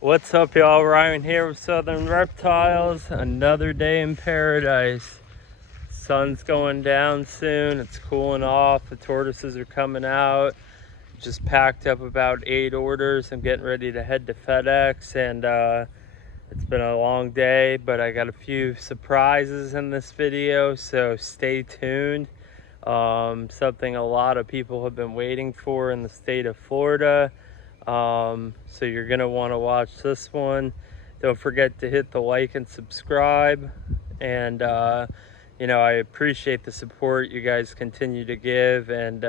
What's up, y'all? Ryan here with Southern Reptiles. Another day in paradise. Sun's going down soon. It's cooling off. The tortoises are coming out. Just packed up about 8 orders. I'm getting ready to head to FedEx, and it's been a long day, but I got a few surprises in this video, so stay tuned. Something a lot of people have been waiting for in the state of Florida. So you're gonna want to watch this one. Don't forget to hit the like and subscribe, and I appreciate the support you guys continue to give, and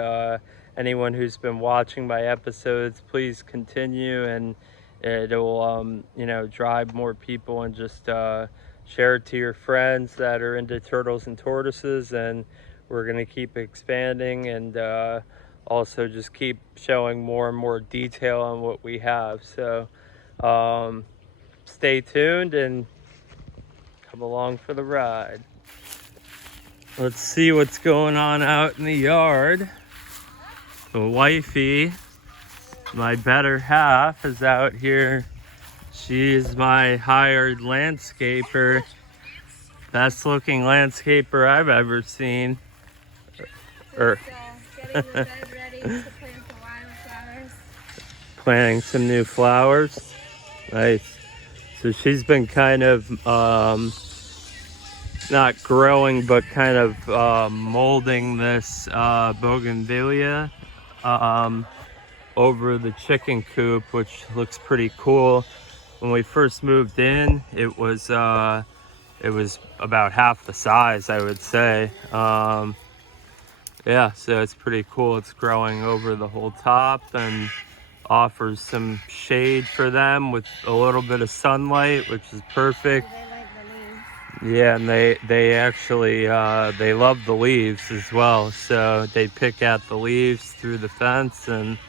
anyone who's been watching my episodes, please continue, and it'll drive more people, and just share it to your friends that are into turtles and tortoises, and we're gonna keep expanding, and also just keep showing more and more detail on what we have. So stay tuned and come along for the ride. Let's see what's going on out in the yard. The wifey, my better half, is out here. She is my hired landscaper. Best looking landscaper I've ever seen. Getting the bed ready to plant the wildflowers. Planting some new flowers. Nice. So she's been kind of not growing, but kind of molding this Bougainvillea over the chicken coop, which looks pretty cool. When we first moved in, it was about half the size, I would say. Yeah, so it's pretty cool. It's growing over the whole top and offers some shade for them with a little bit of sunlight, which is perfect. They like the leaves. Yeah, and they actually they love the leaves as well. So they pick at the leaves through the fence, and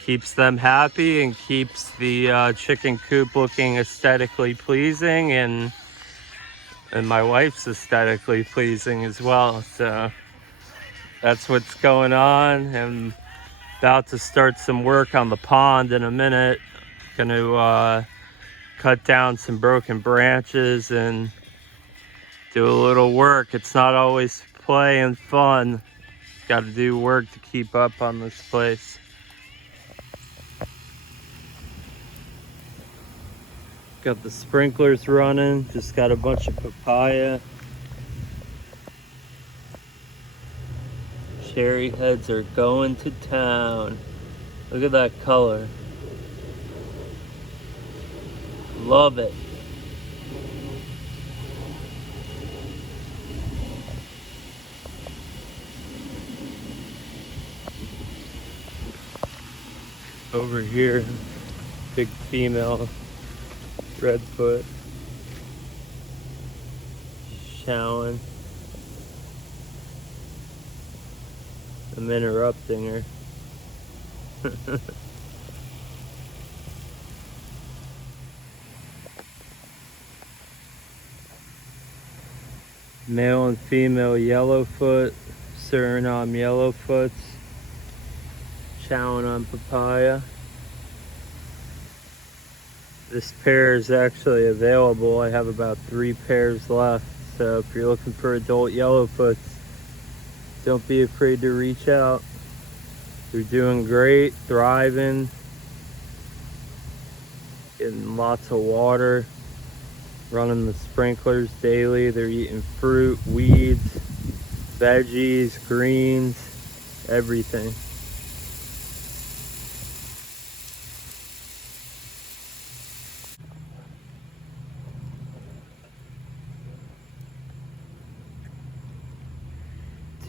keeps them happy and keeps the chicken coop looking aesthetically pleasing, and my wife's aesthetically pleasing as well. So that's what's going on. I'm about to start some work on the pond in a minute. Gonna cut down some broken branches and do a little work. It's not always play and fun. Got to do work to keep up on this place. Got the sprinklers running. Just got a bunch of papaya. Cherry heads are going to town. Look at that color. Love it. Over here, big female redfoot showing. I'm interrupting her. Male and female YellowFoot, Suriname YellowFoots, chowing on papaya. This pair is actually available. I have about 3 pairs left. So if you're looking for adult YellowFoots, don't be afraid to reach out. They're doing great, thriving, getting lots of water, running the sprinklers daily. They're eating fruit, weeds, veggies, greens, everything.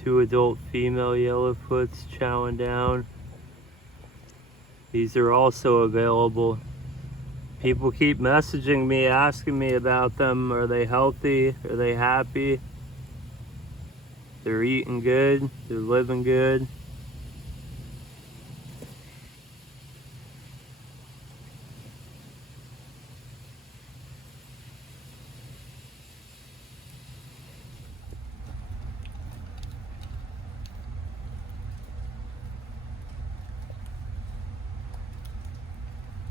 Two adult female YellowFoots chowing down. These are also available. People keep messaging me, asking me about them. Are they healthy? Are they happy? They're eating good. They're living good.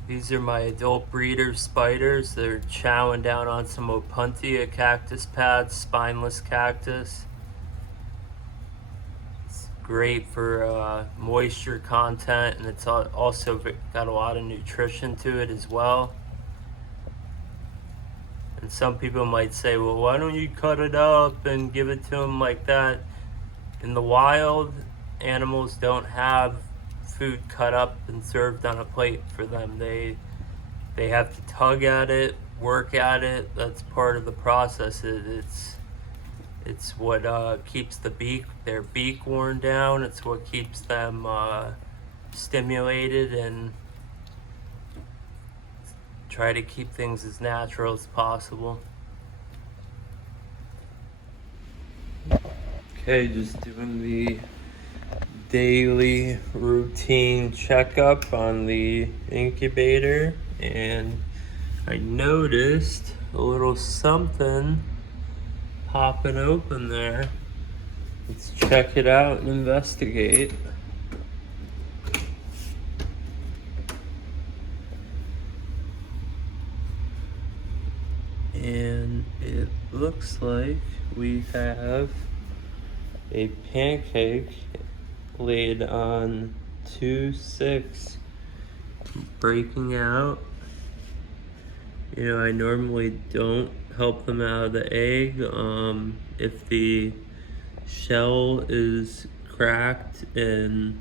These are my adult breeder spiders. They're chowing down on some Opuntia cactus pads, spineless cactus. It's great for moisture content, and it's also got a lot of nutrition to it as well. And some people might say, well, why don't you cut it up and give it to them like that? In the wild, animals don't have food cut up and served on a plate for them. They have to tug at it, work at it. That's part of the process. It's what keeps their beak worn down. It's what keeps them stimulated, and try to keep things as natural as possible. Okay, just doing the daily routine checkup on the incubator, and I noticed a little something popping open there. Let's check it out and investigate. And it looks like we have a pancake laid on 2-6 breaking out. You know, I normally don't help them out of the egg. If the shell is cracked and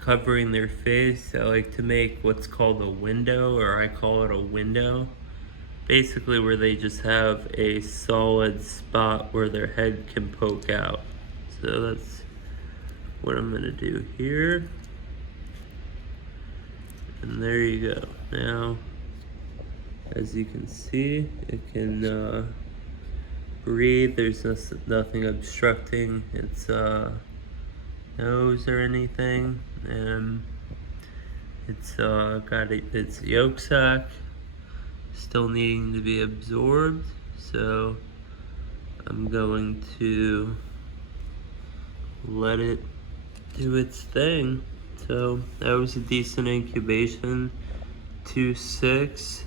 covering their face, I like to make what's called a window, or I call it a window. Basically where they just have a solid spot where their head can poke out. So that's what I'm gonna do here. And there you go. Now, as you can see, it can breathe. There's nothing obstructing its nose or anything. And it's got its yolk sac still needing to be absorbed, so I'm going to let it do its thing. So that was a decent incubation, 2-6,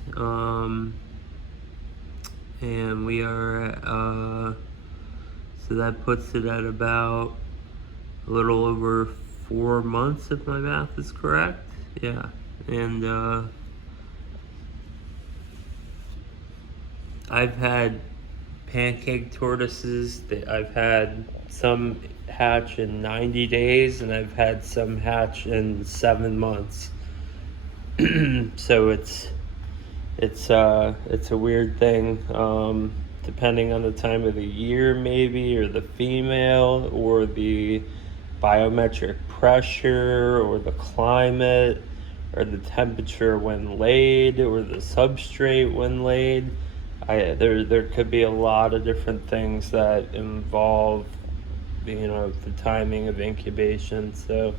and we are at, so that puts it at about a little over 4 months, if my math is correct. Yeah, and I've had pancake tortoises that I've had some hatch in 90 days, and I've had some hatch in 7 months. So it's a weird thing, depending on the time of the year maybe, or the female, or the biometric pressure, or the climate, or the temperature when laid, or the substrate when laid. There could be a lot of different things that involve, you know, the timing of incubation. So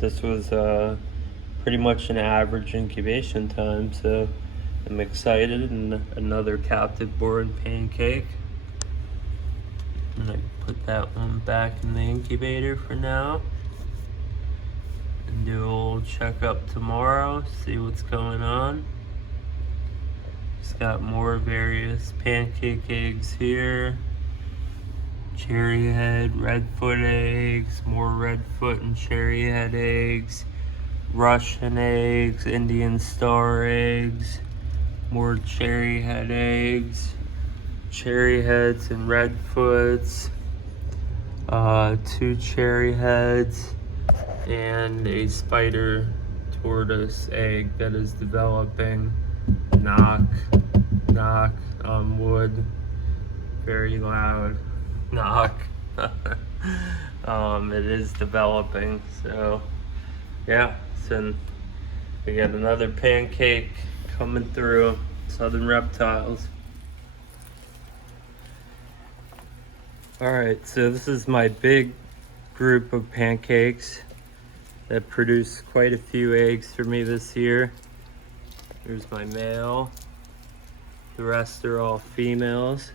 this was pretty much an average incubation time. So I'm excited, and another captive born pancake. And I put that one back in the incubator for now, and do a little checkup tomorrow, see what's going on. Just got more various pancake eggs here. Cherry head, redfoot eggs, more redfoot and cherry head eggs, Russian eggs, Indian star eggs, more cherry head eggs, cherry heads and redfoots, 2 cherry heads, and a spider tortoise egg that is developing. Knock on wood, very loud knock. It is developing, so yeah. So we got another pancake coming through. Southern Reptiles. All right, so this is my big group of pancakes that produced quite a few eggs for me this year. Here's my male. The rest are all females.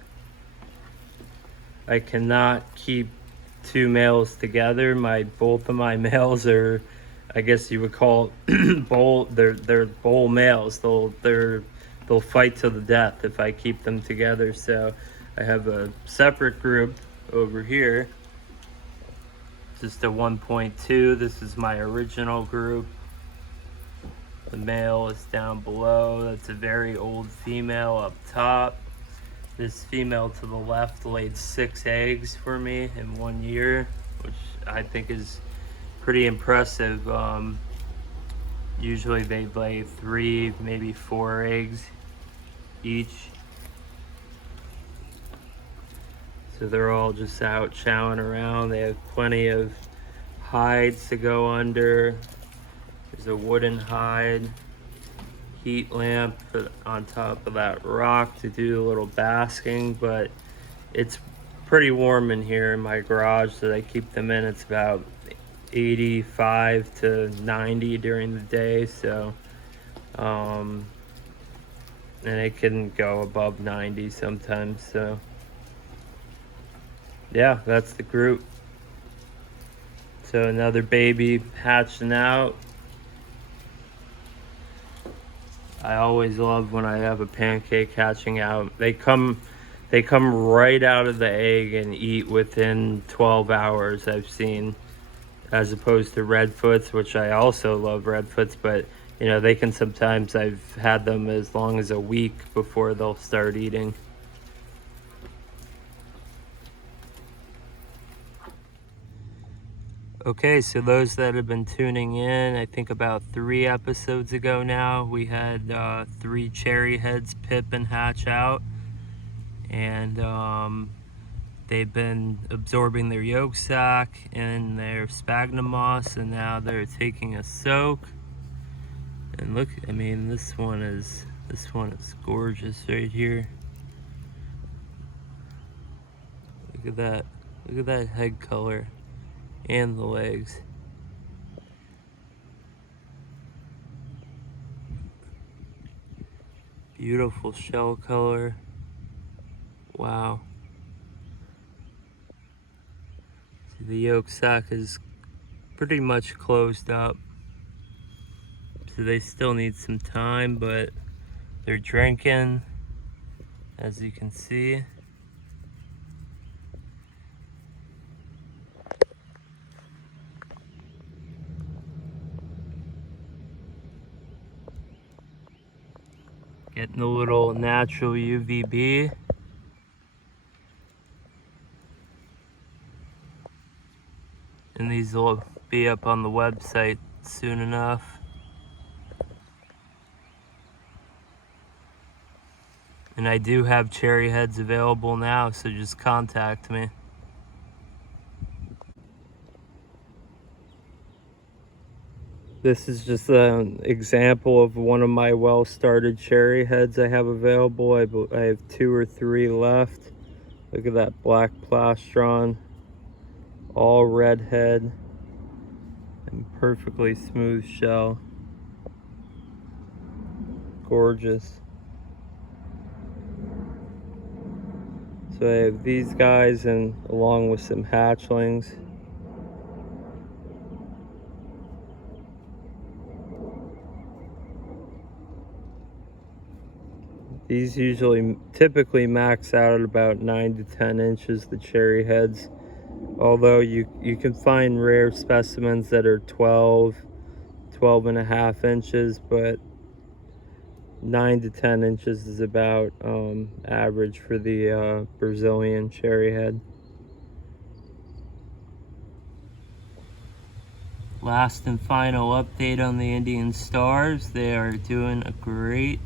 I cannot keep 2 males together. Both of my males are I guess you would call bull. They're bull males. They'll fight to the death if I keep them together. So I have a separate group over here. Just a 1.2. This is my original group. The male is down below. That's a very old female up top. This female to the left laid 6 eggs for me in 1 year, which I think is pretty impressive. Usually they lay 3, maybe 4 eggs each. So they're all just out chowing around. They have plenty of hides to go under. There's a wooden hide heat lamp on top of that rock to do a little basking, but it's pretty warm in here in my garage that I keep them in. It's about 85 to 90 during the day, so and it can go above 90 sometimes. So yeah, that's the group. So another baby hatching out. I always love when I have a pancake hatching out. They come right out of the egg and eat within 12 hours, I've seen, as opposed to redfoots, which I also love redfoots, but you know, they can sometimes, I've had them as long as a week before they'll start eating. Okay, so those that have been tuning in, I think about 3 episodes ago now, we had 3 cherry heads pip and hatch out, and they've been absorbing their yolk sac and their sphagnum moss, and now they're taking a soak. And look, I mean, this one is gorgeous right here. Look at that head color and the legs. Beautiful shell color. Wow. See, the yolk sac is pretty much closed up, so they still need some time, but they're drinking, as you can see. Getting a little natural UVB. And these will be up on the website soon enough. And I do have cherry heads available now, so just contact me. This is just an example of one of my well-started cherry heads I have available. I have 2 or 3 left. Look at that black plastron, all red head, and perfectly smooth shell. Gorgeous. So I have these guys, and along with some hatchlings. These typically max out at about 9 to 10 inches, the cherry heads. Although you can find rare specimens that are 12 and a half inches, but 9 to 10 inches is about average for the Brazilian cherry head. Last and final update on the Indian stars. They are doing a great.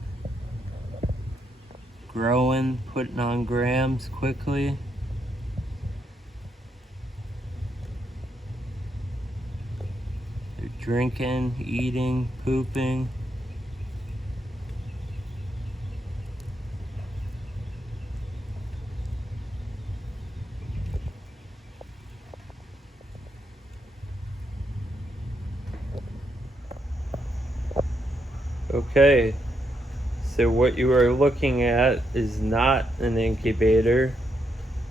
Growing, putting on grams quickly. They're drinking, eating, pooping. Okay. So what you are looking at is not an incubator.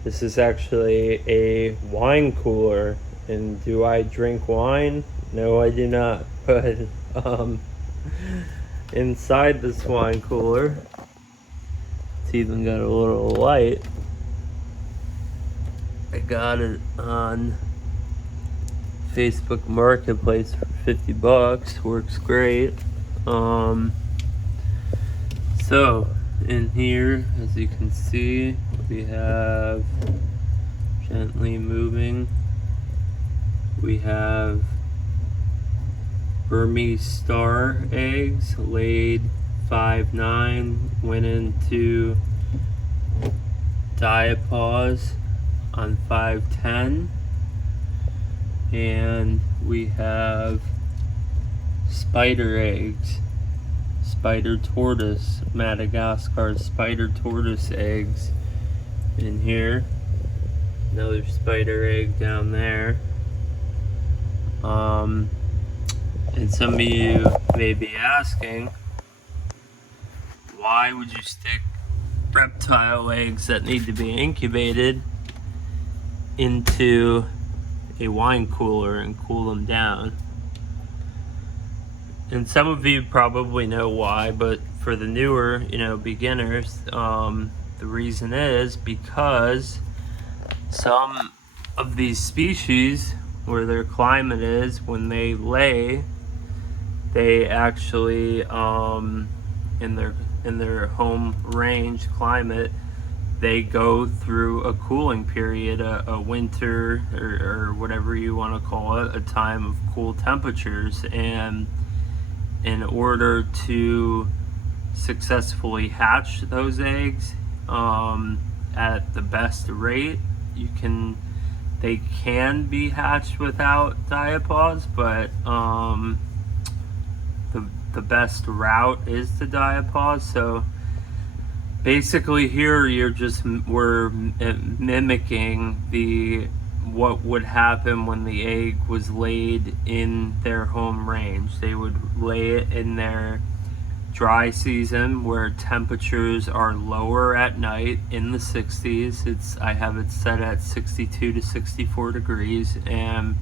This is actually a wine cooler. And do I drink wine? No, I do not. But inside this wine cooler, it's even got a little light. I got it on Facebook Marketplace for 50 bucks. Works great. So in here, as you can see, we have gently moving. We have Burmese star eggs, laid 5-9, went into diapause on 5-10, and we have spider eggs, spider tortoise, Madagascar spider tortoise eggs in here. Another spider egg down there. And some of you may be asking, why would you stick reptile eggs that need to be incubated into a wine cooler and cool them down? And some of you probably know why, but for the newer, beginners, the reason is because some of these species, where their climate is, when they lay, they actually in their home range climate, they go through a cooling period, a winter, or whatever you want to call it, a time of cool temperatures. And in order to successfully hatch those eggs at the best rate, they can be hatched without diapause, but the best route is to diapause. So basically here we're mimicking what would happen when the egg was laid in their home range. They would lay it in their dry season, where temperatures are lower at night, in the 60s. I have it set at 62 to 64 degrees, and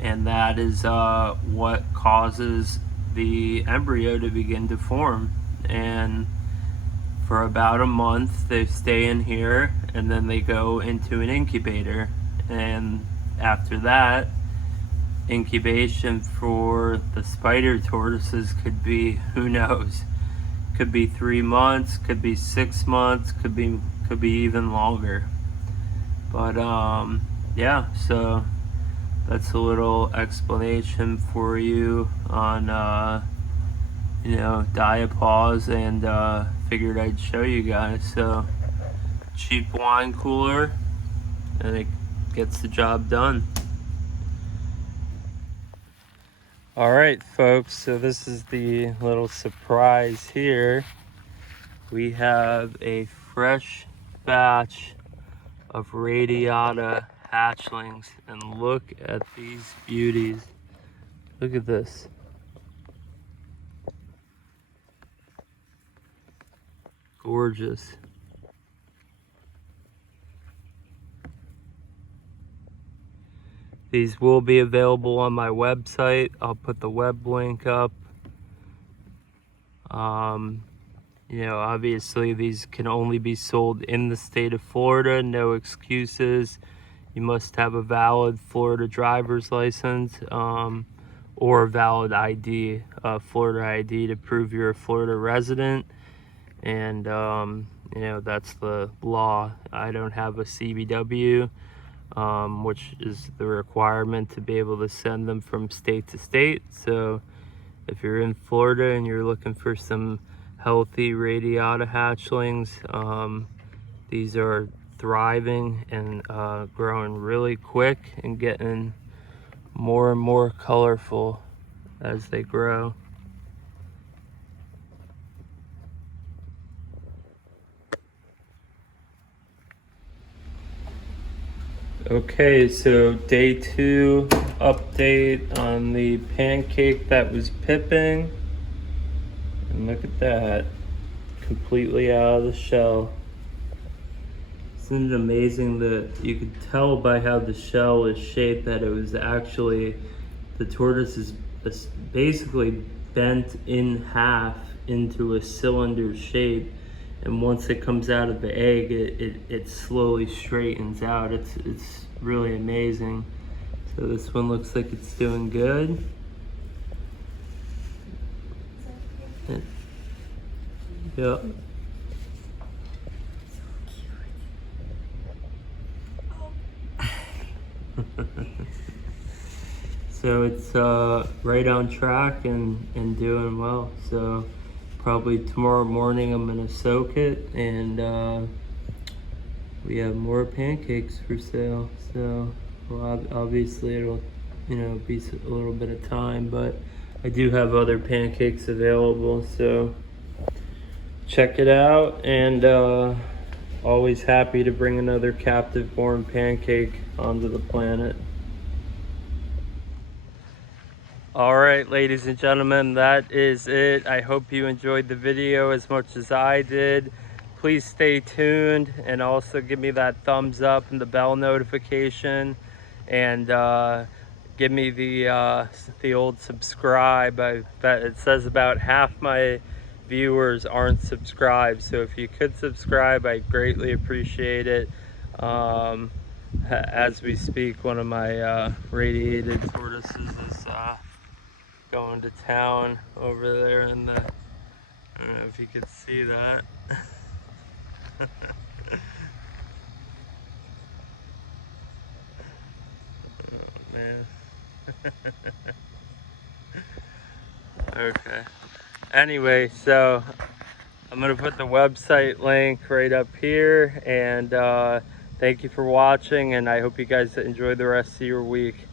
that is what causes the embryo to begin to form. And for about a month they stay in here, and then they go into an incubator. And after that, incubation for the spider tortoises could be, who knows, could be 3 months, could be 6 months, could be even longer. But yeah, so that's a little explanation for you on diapause, and figured I'd show you guys. So cheap wine cooler, and it gets the job done. All right, folks, so this is the little surprise here. We have a fresh batch of Radianta hatchlings, and look at these beauties. Look at this. Gorgeous. These will be available on my website. I'll put the web link up. Obviously these can only be sold in the state of Florida. No excuses. You must have a valid Florida driver's license or a valid ID, Florida ID, to prove you're a Florida resident. And that's the law. I don't have a CBW, which is the requirement to be able to send them from state to state. So if you're in Florida and you're looking for some healthy Radianta hatchlings, these are thriving and growing really quick and getting more and more colorful as they grow. Okay, so day 2 update on the pancake that was pipping. And look at that, completely out of the shell. Isn't it amazing that you could tell by how the shell is shaped that it was actually the tortoise is basically bent in half into a cylinder shape, and once it comes out of the egg, it slowly straightens out. It's really amazing. So this one looks like it's doing good. Yep. So it's right on track and doing well. So probably tomorrow morning I'm gonna soak it, and we have more pancakes for sale. So well, obviously it'll, you know, be a little bit of time, but I do have other pancakes available. So check it out, and always happy to bring another captive born pancake onto the planet. All right, ladies and gentlemen, that is it. I hope you enjoyed the video as much as I did. Please stay tuned, and also give me that thumbs up and the bell notification, and give me the old subscribe. I bet it says about half my viewers aren't subscribed, so if you could subscribe, I greatly appreciate it. As we speak, one of my radiated tortoises is going to town over there in the, I don't know if you could see that. Oh man. Okay. Anyway, so I'm gonna put the website link right up here, and thank you for watching, and I hope you guys enjoy the rest of your week.